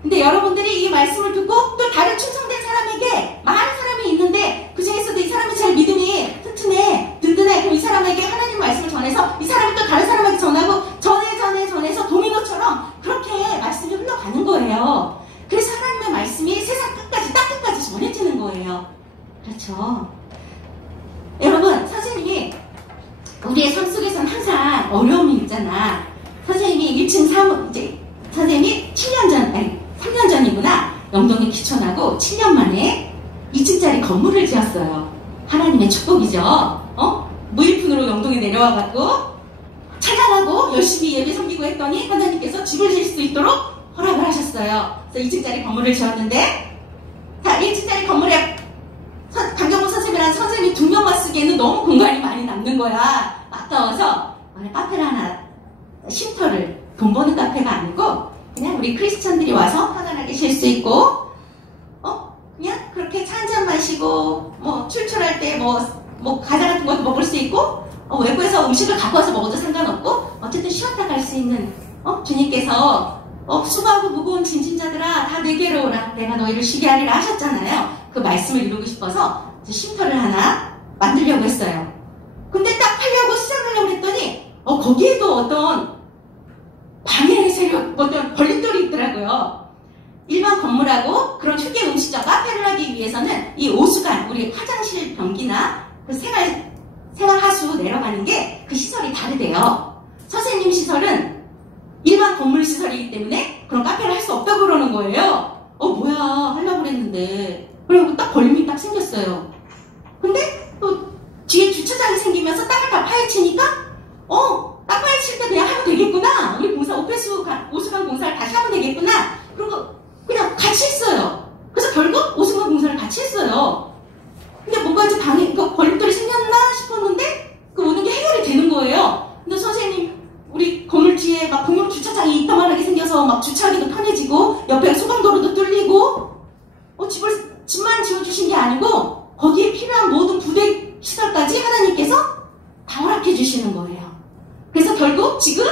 근데 여러분들이 이 말씀을 듣고 또 다른 충성된 사람에게 많은 사람이 있는데 그 중에서도 이 사람이 잘 믿음이 튼튼해, 든든해. 그럼 이 사람에게 하나님 말씀을 전해서 이 사람이 또 다른 사람에게 전하고 전해서 도미노처럼 그렇게 말씀이 흘러가는 거예요. 그래서 하나님의 말씀이 세상 끝까지, 땅 끝까지 전해지는 거예요. 그렇죠. 여러분, 선생님이 우리의 삶 속에서는 항상 어려움이 있잖아. 선생님이 1층 이제 선생님이 3년 전이구나. 영동에 귀촌하고 7년 만에 2층짜리 건물을 지었어요. 하나님의 축복이죠. 무일푼으로 영동에 내려와갖고 찬양하고 열심히 예배 섬기고 했더니 하나님께서 집을 지을 수 있도록 허락을 하셨어요. 그래서 2층짜리 건물을 지었는데, 자, 1층짜리 건물에 강경호 선생님이라는 선생님이 2명만 쓰기에는 너무 공간이 많이 남는 거야. 아까워서 카페를 하나, 쉼터를, 돈 버는 카페가 아니고 그냥 우리 크리스천들이 와서 편안하게 쉴 수 있고 그냥 그렇게 차 한잔 마시고 뭐 출출할 때 뭐 과자 같은 것도 먹을 수 있고 외부에서 음식을 갖고 와서 먹어도 상관없고 어쨌든 쉬었다 갈 수 있는 주님께서 수고하고 무거운 짐진자들아 다 내게로 오라 내가 너희를 쉬게 하리라 하셨잖아요. 그 말씀을 이루고 싶어서 이제 쉼터를 하나 만들려고 했어요. 근데 딱 하려고 시작하려고 했더니 거기에도 어떤 방해의 세력, 어떤 걸림돌이 있더라고요. 일반 건물하고 그런 휴게 음식점, 카페를 하기 위해서는 이 오수관, 우리 화장실 변기나 그 생활하수 내려가는 게 그 시설이 다르대요. 선생님 시설은 일반 건물 시설이기 때문에 그런 카페를 할 수 없다고 그러는 거예요. 뭐야, 하려고 그랬는데. 그리고 딱 걸림이 딱 생겼어요. 근데 또 뒤에 주차장이 생기면서 땅을 다 파헤치니까 땅 파헤칠 때 그냥 하면 되겠구나. 우리 공사, 오수관 공사를 다시 하면 되겠구나. 그리고 그냥 같이 했어요. 그래서 결국 오수관 공사를 같이 했어요. 근데 뭔가 이제 걸림돌이 생겼나 싶었는데 그 모든 게 해결이 되는 거예요. 근데 선생님, 우리 건물 뒤에 막 공용 주차장이 이따만하게 생겨서 막 주차하기도 편해지고 옆에 소방도로도 뚫리고 집만 지어주신 게 아니고 거기에 필요한 모든 부대 시설까지 하나님께서 다 허락해 주시는 거예요. 그래서 결국 지금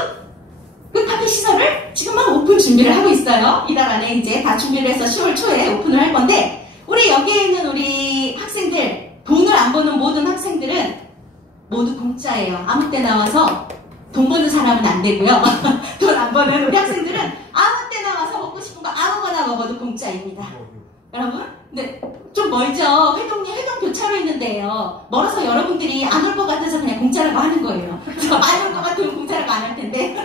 그 카페 시설을 지금 막 오픈 준비를 하고 있어요. 이달 안에 이제 다 준비를 해서 10월 초에 오픈을 할 건데, 우리 여기에 있는 우리 학생들, 돈을 안 버는 모든 학생들은 모두 공짜예요. 아무 때 나와서 돈 버는 사람은 안 되고요. 돈 안 버는 우리 학생들은 아무 때 나와서 먹고 싶은 거 아무거나 먹어도 공짜입니다. 여러분, 근데 좀 멀죠. 회동 교차로 있는데요. 멀어서 여러분들이 안 올 것 같아서 그냥 공짜라고 하는 거예요. 안 올 것 같으면 공짜라고 안 할 텐데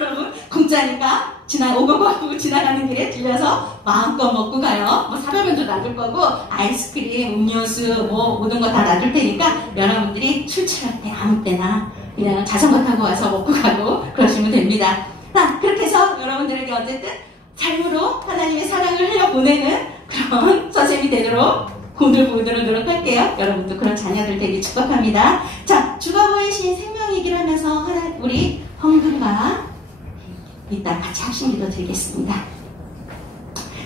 여러분 공짜니까 오고 가고 지나가는 길에 들려서 마음껏 먹고 가요. 뭐 사발면도 놔둘 거고 아이스크림, 음료수 뭐 모든 거 다 놔둘 테니까 여러분들이 출출할 때 아무 때나 그냥 자전거 타고 와서 먹고 가고 그러시면 됩니다. 자, 그렇게 해서 여러분들에게 어쨌든 삶으로 하나님의 사랑을 흘려보내는 그런 선생님이 되도록 오늘 노력할게요. 여러분도 그런 자녀들 되게 축복합니다. 자, 주가 보이신 생명이길 하면서 우리 헌금과 이따 같이 합심 기도 드리겠습니다.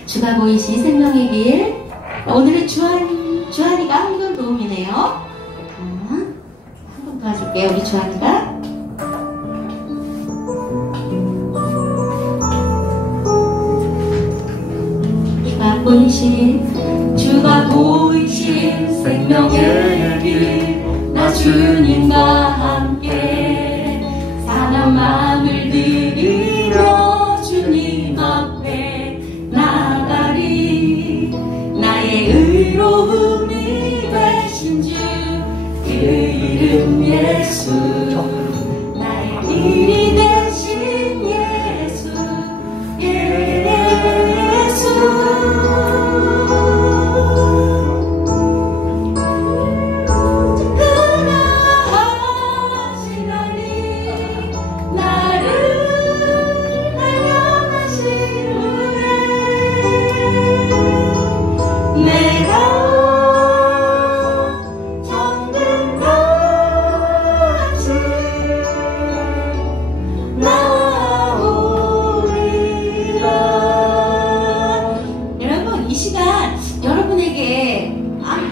주가 보이신 생명의 길. 오늘은 주한이가 헌금 도움이네요. 헌금 도와줄게요. 우리 주한이가. 주가 보이신 생명의 길, 나 주님과 함께 사랑 마음을 드리며 주님 앞에 나가리. 나의 의로움이 되신 주, 그 이름 예수. 나의 길이 되신 예수, 예수.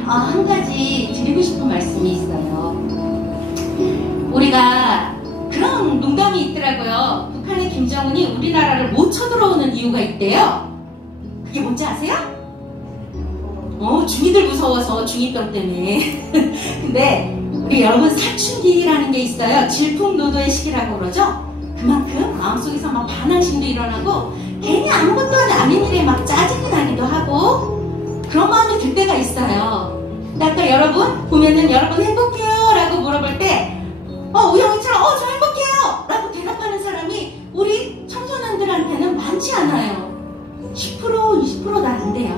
한 가지 드리고 싶은 말씀이 있어요. 우리가 그런 농담이 있더라고요. 북한의 김정은이 우리나라를 못 쳐들어오는 이유가 있대요. 그게 뭔지 아세요? 중이들 무서워서 중이병 때문에. 근데 우리 여러분 사춘기라는 게 있어요. 질풍노도의 시기라고 그러죠. 그만큼 마음속에서 막 반항심도 일어나고 괜히 아무것도 아닌 일에 막 짜증이 나기도 하고 그런 마음이 들 때가 있어요. 아까 여러분 보면은 여러분 행복해요? 라고 물어볼 때 우영이처럼 저 행복해요! 라고 대답하는 사람이 우리 청소년들한테는 많지 않아요. 10% 20%도 안 돼요.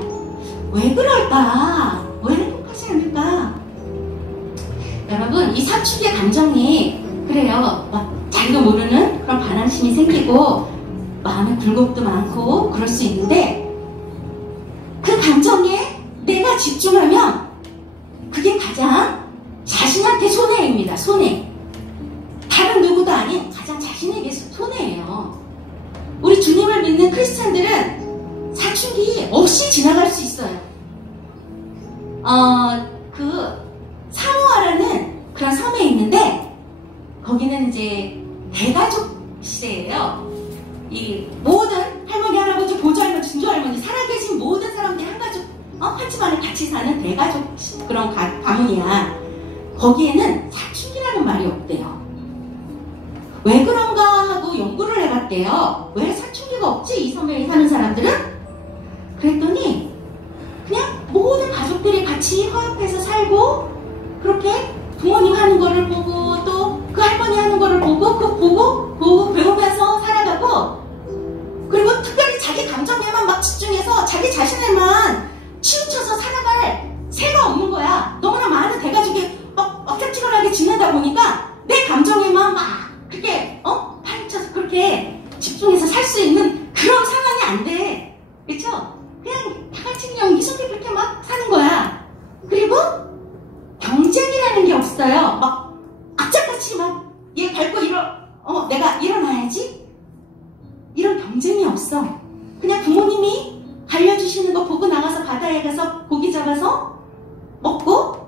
왜 그럴까? 왜 행복하지 않을까? 여러분 이 사춘기의 감정이 그래요. 막 자기도 모르는 그런 반항심이 생기고 마음에 굴곡도 많고 그럴 수 있는데 그 감정에 내가 집중하면 그게 가장 자신한테 손해입니다. 손해. 다른 누구도 아닌 가장 자신에게 손해예요. 우리 주님을 믿는 크리스찬들은 사춘기 없이 지나갈 수 있어요. 그 사모아라는 그런 섬에 있는데 거기는 이제 대가족 시대예요. 이 모든 할머니, 할아버지, 보조할머니, 증조할머니, 살아계신 모든 사람들이 한 가족, 한 집안에 같이 사는 대가족 그런 가문이야. 거기에는 사춘기라는 말이 없대요. 왜 그런가 하고 연구를 해봤대요. 왜 사춘기가 없지? 이 섬에 사는 사람들은? 그랬더니 그냥 모든 가족들이 같이 화합해서 살고 그렇게 부모님 하는 거를 보고 또 그 할머니 하는 거를 보고 보고 배우면서 살아가고 그리고 특별히 자기 감정에만 막 집중해서 자기 자신에만 치우쳐서 살아갈 새가 없는 거야. 너무나 많은 대가족이 막 억잡지근하게 지내다 보니까 내 감정에만 막 그렇게 파헤쳐서 그렇게 집중해서 살 수 있는 그런 상황이 안 돼. 그렇죠? 그냥 다 같이 그냥 이성이 그렇게 막 사는 거야. 그리고 경쟁이라는 게 없어요. 막 악착같이 막 얘 밟고 내가 일어나야지. 이런 경쟁이 없어. 그냥 부모님이 갈려주시는 거 보고 나가서 바다에 가서 고기 잡아서 먹고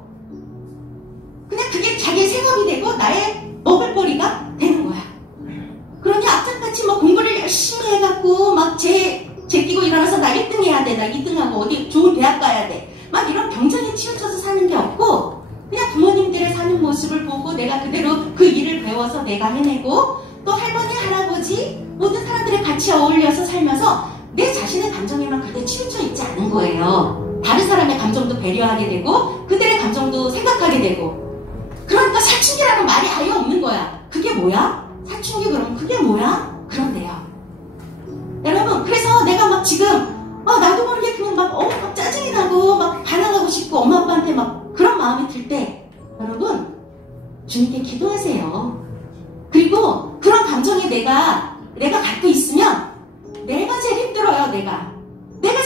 그냥 그게 자기의 생업이 되고 나의 먹을거리가 되는 거야. 그러니 악착같이 막 공부를 열심히 해갖고 막 제끼고 일어나서 나 1등 해야 돼. 나 2등하고 어디 좋은 대학 가야 돼. 막 이런 경쟁에 치우쳐서 사는 게 없고 그냥 부모님들의 사는 모습을 보고 내가 그대로 그 일을 배워서 내가 해내고 또 할머니, 할아버지 모든 사람들이 같이 어울려서 살면서 내 자신의 감정에만 그렇게 치우쳐 있지 않은 거예요. 다른 사람의 감정도 배려하게 되고 그들의 감정도 생각하게 되고 그러니까 사춘기라는 말이 아예 없는 거야. 그게 뭐야? 사춘기 그럼 그게 뭐야? 그런데요. 여러분 그래서 내가 막 지금 나도 모르게 그냥 막 짜증이 나고 막 반항하고 싶고 엄마 아빠한테 막 그런 마음이 들 때 여러분 주님께 기도하세요. 그리고 그런 감정에 내가 갖고 있으면 내가 제일 힘들어요. 내가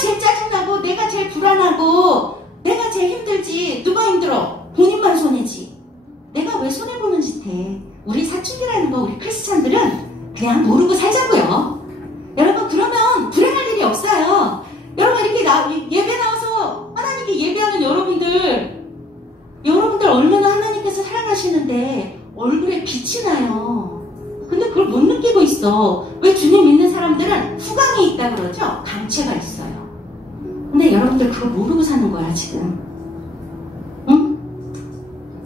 제일 짜증나고 내가 제일 불안하고 내가 제일 힘들지. 누가 힘들어? 본인만 손해지. 내가 왜 손해보는 짓 해? 우리 사춘기라는 거 우리 크리스찬들은 그냥 모르고 살자고요. 여러분 그러면 불행할 일이 없어요. 여러분 이렇게 예배 나와서 하나님께 예배하는 여러분들 얼마나 하나님께서 사랑하시는데 얼굴에 빛이 나요. 근데 그걸 못 느끼고 있어. 왜 주님 믿는 사람들은 후광이 있다 그러죠? 강체가 있어요. 근데 여러분들 그거 모르고 사는 거야 지금. 응?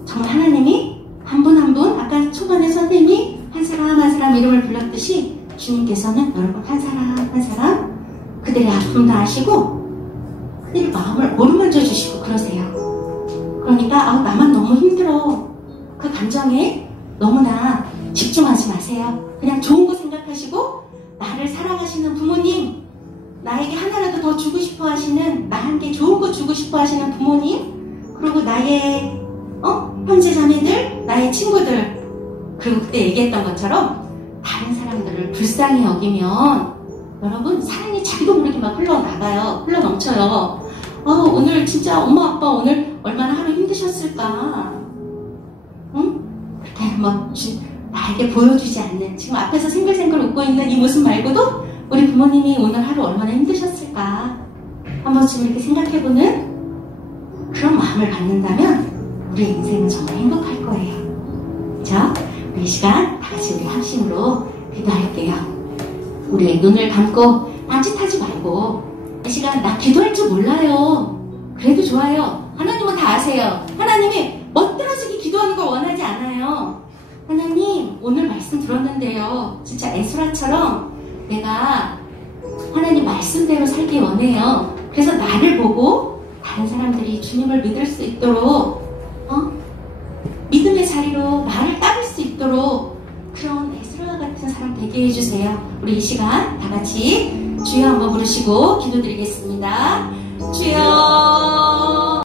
정말 하나님이 한 분 한 분 아까 초반에 선생님이 한 사람 이름을 불렀듯이 주님께서는 여러분 한 사람 그들의 아픔도 아시고 그들의 마음을 어루만져 주시고 그러세요. 그러니까 나만 너무 힘들어. 그 감정에 너무나 집중하지 마세요. 그냥 좋은 거 생각하시고 나를 사랑하시는 부모님, 나에게 하나라도 더 주고 싶어 하시는, 나한테 좋은 거 주고 싶어 하시는 부모님, 그리고 나의 형제 자매들, 나의 친구들, 그리고 그때 얘기했던 것처럼 다른 사람들을 불쌍히 여기면 여러분 사랑이 자기도 모르게 막 흘러넘쳐요. 오늘 진짜 엄마 아빠 오늘 얼마나 하루 힘드셨을까. 응? 그렇게 나에게 보여주지 않는, 지금 앞에서 생글생글 웃고 있는 이 모습 말고도 우리 부모님이 오늘 하루 얼마나 힘드셨을까 한번 좀 이렇게 생각해보는 그런 마음을 갖는다면 우리 인생은 정말 행복할 거예요. 그렇죠? 우리 이 시간 다 같이 우리 합심으로 기도할게요. 우리 눈을 감고 딴짓하지 말고 이 시간 나 기도할 줄 몰라요. 그래도 좋아요. 하나님은 다 아세요. 하나님이 멋들어지게 기도하는 걸 원하지 않아요. 하나님 오늘 말씀 들었는데요. 진짜 에스라처럼 내가 하나님 말씀대로 살기 원해요. 그래서 나를 보고 다른 사람들이 주님을 믿을 수 있도록 믿음의 자리로 나를 따를 수 있도록 그런 에스라 같은 사람 되게 해주세요. 우리 이 시간 다 같이 주여 한번 부르시고 기도드리겠습니다. 주여